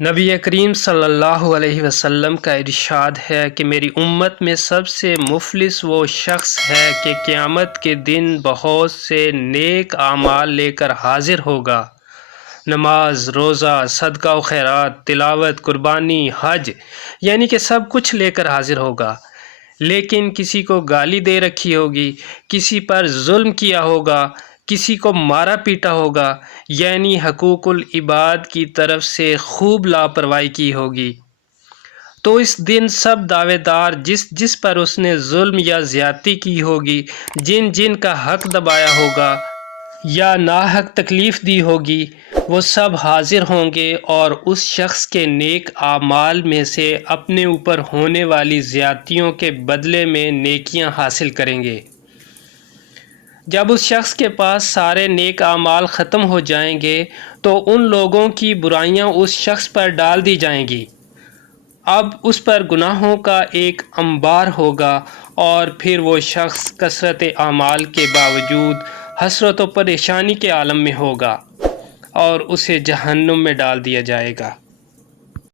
نبی کریم صلی اللہ علیہ وسلم کا ارشاد ہے کہ میری امت میں سب سے مفلس وہ شخص ہے کہ قیامت کے دن بہت سے نیک اعمال لے کر حاضر ہوگا، نماز، روزہ، صدقہ و خیرات، تلاوت، قربانی، حج، یعنی کہ سب کچھ لے کر حاضر ہوگا، لیکن کسی کو گالی دے رکھی ہوگی، کسی پر ظلم کیا ہوگا، کسی کو مارا پیٹا ہوگا، یعنی حقوق العباد کی طرف سے خوب لاپرواہی کی ہوگی، تو اس دن سب دعوے دار جس پر اس نے ظلم یا زیادتی کی ہوگی، جن کا حق دبایا ہوگا یا ناحق تکلیف دی ہوگی، وہ سب حاضر ہوں گے اور اس شخص کے نیک اعمال میں سے اپنے اوپر ہونے والی زیادتیوں کے بدلے میں نیکیاں حاصل کریں گے۔ جب اس شخص کے پاس سارے نیک اعمال ختم ہو جائیں گے تو ان لوگوں کی برائیاں اس شخص پر ڈال دی جائیں گی۔ اب اس پر گناہوں کا ایک انبار ہوگا اور پھر وہ شخص کثرت اعمال کے باوجود حسرت و پریشانی کے عالم میں ہوگا اور اسے جہنم میں ڈال دیا جائے گا۔